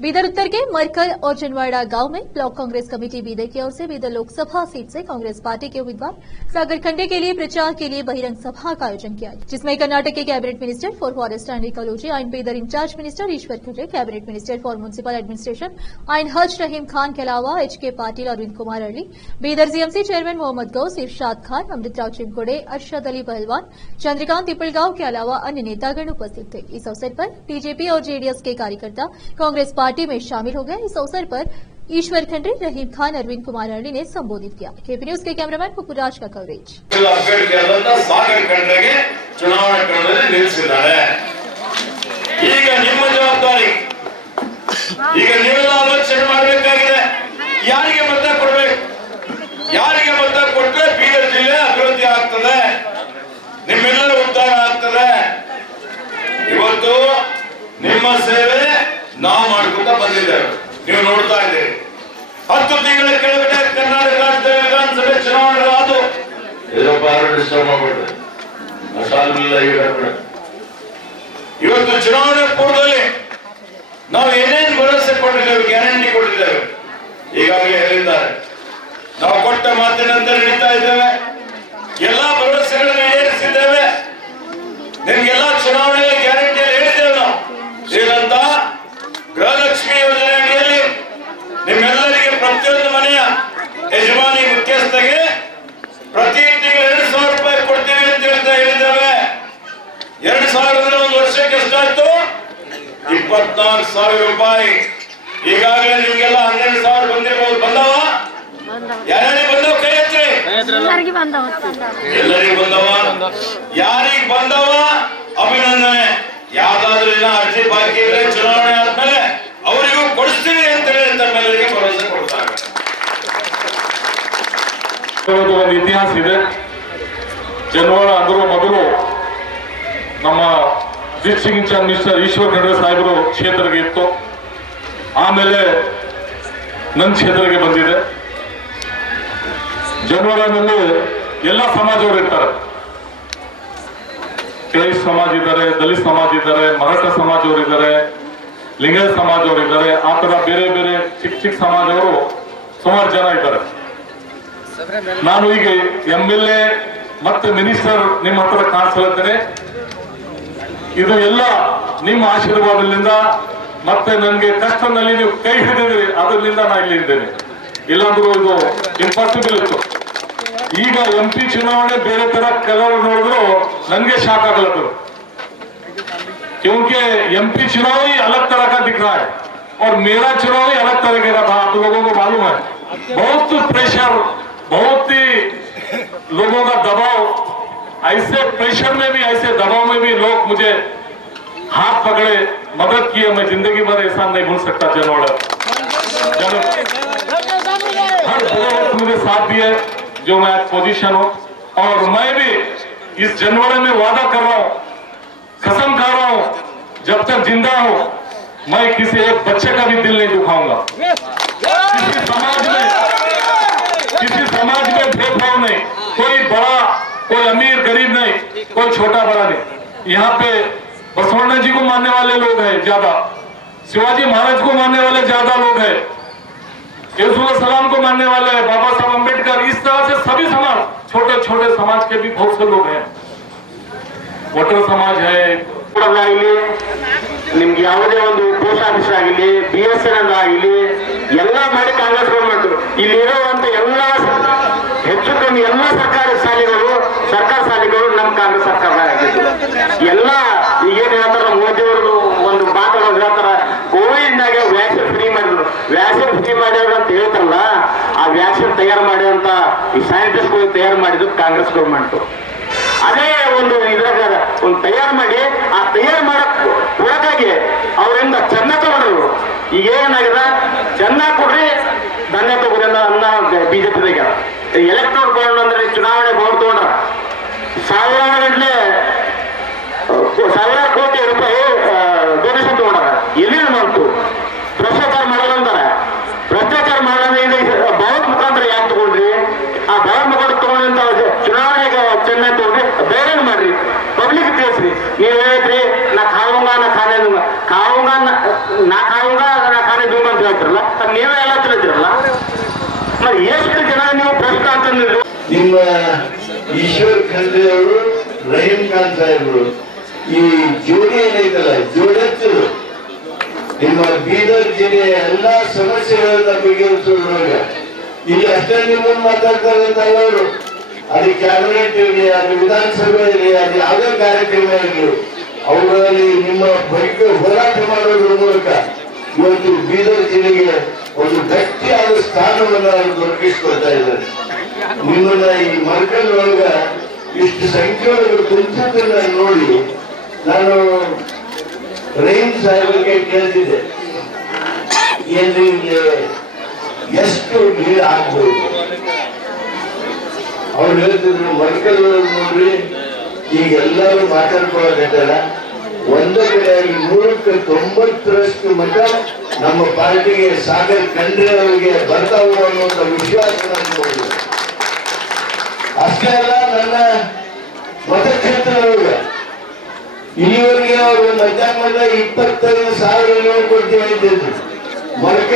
बीदर उत्तर के मरकल और चिनवाड़ा गांव में ब्लॉक कांग्रेस कमेटी बीदर की ओर से बीदर लोकसभा सीट से कांग्रेस पार्टी के उम्मीदवार सागर खंडे के लिए प्रचार के लिए बहिरंग सभा का आयोजन किया, जिसमें कर्नाटक के cabinet minister for forest and ecology आइन Bidar in-charge minister Eshwar Khandre, cabinet minister for municipal administration आइन हज रहीम खान के अलावा HK Patil, Arvind Kumar Arali, Bidar CMC chairman Mohammed Ghouse, Irshad Khan, Amrutrao Chimkode, Arshad Ali Pahalwan, Chandrakant तिपलगांव के अलावा अन्य नेतागण उपस्थित थे। इस अवसर पर बीजेपी और JDS के कार्यकर्ता कांग्रेस पार्टी में शामिल हो गए। इस अवसर पर ईश्वर खंडे, रहीम खान, अरविंद कुमार अरली ने संबोधित किया। KP न्यूज के कैमरामैन पुपुराज का कवरेज। सागर खंडेಗೆ ಚುನಾವಣೆ ಕಣದಲ್ಲಿ ನಿಲ್ಲಿಸಿದ್ದಾರೆ। ಈಗ ನಿಮ್ಮ ಜವಾಬ್ದಾರಿ, ಈಗ ನೀವೆಲ್ಲ ಆಲೋಚನೆ ಮಾಡಬೇಕಾಗಿದೆ, ಯಾರಿಗೆ ಮತ ಕೊಡಬೇಕು, ಯಾರಿಗೆ ಮತ ಕೊಟ್ಟರೆ ಬೀದರ್ ಜಿಲ್ಲೆ ಅಭಿವೃದ್ಧಿ ಆಗ್ತದೆ, ನಿಮ್ಮೆಲ್ಲರ ಉದ್ಧಾರ ಆಗ್ತದೆ। ಇವತ್ತು ನಿಮ್ಮ ಸೇವೆ ನಾವು ಮಾಡ್ಕೊತಾ ಬಂದಿದ್ದೇವೆ, ನೀವು ನೋಡ್ತಾ ಇದ್ದೀರಿ। 10 ತಿಂಗಳ ಕೆಳಗಡೆ ಕರ್ನಾಟಕ ರಾಜ್ಯದ ವಿಧಾನಸಭೆ ಚುನಾವಣೆ ಆದು ಡಿಸ್ಟರ್ಬ್ ಮಾಡ್ಬಿಟ್ರೆ ಇವತ್ತು ಚುನಾವಣೆ ಪೂರ್ವದಲ್ಲಿ ನಾವು ಏನೇನು ಭರವಸೆ ಕೊಟ್ಟಿದ್ದೇವೆ, ಗ್ಯಾರಂಟಿ ಕೊಟ್ಟಿದ್ದೇವೆ, ಈಗಾಗಲೇ ಹೇಳಿದ್ದಾರೆ। ನಾವು ಕೊಟ್ಟ ಮಾತಿನಂತೆ ನಡೀತಾ ಇದ್ದೇವೆ, ಎಲ್ಲಾ ಭರವಸೆಗಳನ್ನು ಈಡೇರಿಸಿದ್ದೇವೆ। ನಿಮ್ಗೆಲ್ಲ ಚುನಾವಣೆಯ ಗ್ಯಾರಂಟಿಯಲ್ಲಿ ಹೇಳಿದ್ದೇವೆ ನಾವು ಏನಂತ, ಗೃಹಲಕ್ಷ್ಮಿ ಯೋಜನೆ ಅಡಿಯಲ್ಲಿ ನಿಮ್ಮೆಲ್ಲರಿಗೆ ಪ್ರತಿಯೊಂದು ಮನೆಯ ಯಜಮಾನಿ ಮುಖ್ಯಸ್ಥಗೆ ಪ್ರತಿ ತಿಂಗಳು 2,000 ರೂಪಾಯಿ ಕೊಡ್ತೀವಿ ಅಂತ ಹೇಳ್ತಾ ಹೇಳಿದ್ದೇವೆ। 2,000 ಒಂದು ವರ್ಷಕ್ಕೆ ಎಷ್ಟಾಯ್ತು? 24,000 ರೂಪಾಯಿ। ಈಗಾಗಲೇ ನಿಮ್ಗೆಲ್ಲ 12,000 ಬಂದಿರಬಹುದು, ಬಂದವ? ಯಾರ್ಯಾರಿಗೆ ಬಂದವ ಕೈ ಎತ್ತಿ? ಎಲ್ಲರಿಗೂ ಬಂದವ। ಯಾರಿಗೆ ಬಂದವ ಅಭಿನಂದನೆ। ಯಾವ್ದಾದ್ರು ಅರ್ಜಿ ಬಾಕಿ ಇದ್ರೆ ಚುನಾವಣೆ ಆದ್ಮೇಲೆ ಅವರಿಗೂ ಕೊಡಿಸ್ತೀವಿ ಅಂತ ಹೇಳಿ ತಮ್ಮೆಲ್ಲರಿಗೆ ಭರವಸೆ ಕೊಡ್ತಾರೆ। ಒಂದು ಇತಿಹಾಸ ಇದೆ। ಜನವಾಡ ಅಂದರೂ ಮೊದಲು ನಮ್ಮ district incharge minister Eshwar Khandre ಸಾಹೇಬರು ಕ್ಷೇತ್ರಕ್ಕೆ ಇತ್ತು, ಆಮೇಲೆ ನನ್ನ ಕ್ಷೇತ್ರಕ್ಕೆ ಬಂದಿದೆ। ಜನವಾಡನಲ್ಲಿ ಎಲ್ಲ ಸಮಾಜವರು ಇರ್ತಾರೆ, ಕ್ರೈಸ್ತ ಸಮಾಜ ಇದ್ದಾರೆ, ದಲಿತ ಸಮಾಜ ಇದ್ದಾರೆ, ಮರಾಠ ಸಮಾಜವರು ಇದ್ದಾರೆ, ಲಿಂಗಾಯತ ಸಮಾಜವರು ಇದ್ದಾರೆ, ಆ ತರ ಬೇರೆ ಬೇರೆ ಚಿಕ್ಕ ಸಮಾಜವರು ಸುಮಾರು ಜನ ಇದ್ದಾರೆ। ನಾನು ಈಗ MLA ಮತ್ತೆ ಮಿನಿಸ್ಟರ್ ನಿಮ್ಮ ಹತ್ರ ಕಾಣಿಸ್ಲತ್ತೇನೆ, ಇದು ಎಲ್ಲ ನಿಮ್ಮ ಆಶೀರ್ವಾದದಿಂದ ಮತ್ತೆ ನನಗೆ ಕಷ್ಟದಲ್ಲಿ ನೀವು ಕೈ ಹಿಡಿದ್ರಿ, ಅದರಿಂದ ನಾನು ಇಲ್ಲಿ ಇದ್ದೇನೆ, ಇಲ್ಲಾಂದ್ರೂ ಇದು ಇಂಪಾಸಿಬಲ್ ಇತ್ತು। ಈಗ MP ಚುನಾವಣೆ ಬೇರೆ ತರ ಕೆಲವರು ನೋಡಿದ್ರು ನನಗೆ ಶಾಕ್ ಆಗ್ಲತ್ತದ, क्योंकि MP चुनाव ही अलग तरह का दिख रहा है और मेरा चुनाव ही अलग तरह का था। आप लोगों को मालूम है, बहुत प्रेशर, बहुत ही लोगों का दबाव, ऐसे प्रेशर में भी ऐसे दबाव में भी लोग मुझे हाथ पकड़े, मदद किए, मैं जिंदगी भर एहसान नहीं भूल सकता। जनवाड़ा हर वक्त मुझे साथ दिए जो मैं आज पोजीशन हूं, और मैं भी इस जनवाड़े में वादा कर रहा हूं, कसम खा रहा हूं, जब तक जिंदा हूं मैं किसी एक बच्चे का भी दिल नहीं दुखाऊंगा। किसी समाज में भेदभाव नहीं, कोई बड़ा कोई अमीर गरीब नहीं, कोई छोटा बड़ा नहीं। यहाँ पे बसवण्णा जी को मानने वाले लोग हैं ज्यादा, शिवाजी महाराज को मानने वाले ज्यादा लोग हैं, यसूल सलाम को मानने वाले हैं, बाबा साहब अम्बेडकर, इस तरह से सभी समाज, छोटे छोटे समाज के भी बहुत से लोग हैं। ವೋಟರ್ ಸಮಾಜ ಆಗಲಿ, ನಿಮ್ಗೆ ಯಾವುದೇ ಒಂದು ಪೋಸ್ಟ್ ಆಫೀಸ್ ಆಗಲಿ, BSN ಆಗಲಿ, ಎಲ್ಲ ಮಾಡಿ ಕಾಂಗ್ರೆಸ್ ಗೌರ್ಮೆಂಟ್ ಇಲ್ಲಿರುವಂತ ಎಲ್ಲ ಹೆಚ್ಚು ಕಮ್ಮಿ ಎಲ್ಲ ಸರ್ಕಾರಿ ಶಾಲೆಗಳು, ಸರ್ಕಾರ ಶಾಲೆಗಳು ನಮ್ಮ ಕಾಂಗ್ರೆಸ್ ಸರ್ಕಾರದಾಗಿದ್ದು ಎಲ್ಲ ಈಗೇನು ಹೇಳ್ತಾರ, ಮೋದಿ ಅವರು ಒಂದು ಮಾತಾಡೋದು ಹೇಳ್ತಾರ, ಕೋವಿಡ್ನಾಗ ವ್ಯಾಕ್ಸಿನ್ ಫ್ರೀ ಮಾಡಿದ್ರು, ವ್ಯಾಕ್ಸಿನ್ ಫ್ರೀ ಮಾಡ್ಯಾರ ಅಂತ ಹೇಳ್ತಾರಲ್ಲ, ಆ ವ್ಯಾಕ್ಸಿನ್ ತಯಾರು ಮಾಡಿದಂತ ಈ ಸೈಂಟಿಸ್ಟ್ಗಳು ತಯಾರು ಮಾಡಿದ್ದು ಕಾಂಗ್ರೆಸ್ ಗೌರ್ಮೆಂಟ್। ಅದೇ ಒಂದು ಇದ್ರಾಗ ಒಂದು ತಯಾರು ಮಾಡಿ, ಆ ತಯಾರು ಮಾಡಕ್ ಕೊಡಕ್ಕಾಗಿ ಅವರಿಂದ ಚೆನ್ನ ತಗೊಂಡ್ರು। ಈಗ ಏನಾಗಿದೆ, ಚೆನ್ನ ಕೊಡ್ರಿ ಧನ್ಯ ತಗೋರಿ ಅನ್ನ BJPದಾಗ ಎಲೆಕ್ಟ್ರೋಲ್ ಬಾಂಡ್ ಅಂದ್ರೆ ಚುನಾವಣೆ ಬಾಂಡ್ ತಗೊಂಡ್ರ ಸಾವಿರಾರು ಕೋಟಿ ರೂಪಾಯಿ ಡೊನೇಷನ್ ತಗೊಂಡ್ರ, ಎಲ್ಲಿನ ಬಂತು? ಭ್ರಷ್ಟಾಚಾರ ಮಾಡೋದಂತಾರ, ಭ್ರಷ್ಟಾಚಾರ ಮಾಡೋದ್ರಿಂದ ಬಾಂಡ್ ಮುಖಾಂತರ ಯಾಕೆ ತಗೊಂಡ್ರಿ? ಆ ಬಾಂಡ್ ಮುಖಾಂತರ ತಗೊಂಡಂತ ಚುನಾವಣೆಗೆ ಚೆನ್ನ ತಗೊಂಡ್ರಿ, ಬೇರೆ ಮಾಡ್ರಿ, ಪಬ್ಲಿಕ್ ತಿಳಿಸ್ರಿ। ನೀವು ಹೇಳಿದ್ರಿ ನಾ ಖಾऊंगा ना खाने दूंगा, खाऊंगा ना खाऊंगा ना खाने ನಿಮ್ಮ ಈಶ್ವರ್ ಖಂಡ್ರೆ ಅವರು, ರಹೀಂ ಖಾನ್ ಸಾಹೇಬರು, ಈ ಜೋಡಿ ಏನೈತಲ್ಲ ಜೋಡೆತ್ತರು ನಿಮ್ಮ ಬೀದರ್ ಜಿಲ್ಲೆಯ ಎಲ್ಲಾ ಸಮಸ್ಯೆಗಳನ್ನ ಬಗೆಹರಿಸೋದ್ರೊಳಗ ಇಲ್ಲಿ ಅಷ್ಟೇ ನಿಮ್ಮನ್ನು ಮಾತಾಡ್ತಾರೆ ಅಂತ ಅವರು ಅದು ಕ್ಯಾಬಿನೆಟ್ ಇರಲಿ, ಅದು ವಿಧಾನಸಭೆ ಇರಲಿ, ಅದು ಯಾವುದೇ ಕಾರ್ಯಕ್ರಮ ಇರಲಿ, ಅವುಗಳಲ್ಲಿ ನಿಮ್ಮ ಬಗ್ಗೆ ಹೋರಾಟ ಮಾಡೋದ್ರ ಮೂಲಕ ಇವತ್ತು ಬೀದರ್ ಜಿಲ್ಲೆಗೆ ಒಂದು ಗಟ್ಟಿಯಾದ ಸ್ಥಾನವನ್ನು ಅವರು ದೊರಕಿಸಿಕೊಡ್ತಾ ಇದ್ದಾರೆ. ನಿಮ್ಮನ್ನ ಈ ಮರ್ಕಲ್ ಒಳಗ ಇಷ್ಟು ಸಂಖ್ಯೆಯೊಳಗೆ ಕುಂತದನ್ನ ನೋಡಿ ನಾನು ರಹೀಂ ಸಾಹೇಬರಿಗೆ ಕೇಳ್ತಿದ್ದೆ, ಏನ್ರಿ ಎಷ್ಟು ನೀರು ಆಗ್ಬೋದು? ಅವ್ರು ಹೇಳ್ತಿದ್ರು ಮರ್ಕಲ್ ನೋಡ್ರಿ ಈಗ ಎಲ್ಲರೂ ಮಾತಾಡ್ಕೊಳ್ಳೋದಿದ್ದಲ್ಲ, ಒಂದೇ ಕಡೆಯಾಗಿ 190% ಮತ ನಮ್ಮ ಪಾರ್ಟಿಗೆ ಸಾಗರ್ ಖಂಡ್ರೆ ಅವರಿಗೆ ಬರ್ತಾವು ಅನ್ನುವಂಥ ವಿಶ್ವಾಸ ನಾನು ಅಷ್ಟೇ ಅಲ್ಲ, ನನ್ನ ಮತಕ್ಷೇತ್ರದೊಳಗೆ ಇಲ್ಲಿವರೆಗೆ ಅವರು ಮಧ್ಯಾಹ್ನ 25,000 ಕೊಡ್ತೀವಿ ಅಂತಿದ್ರು.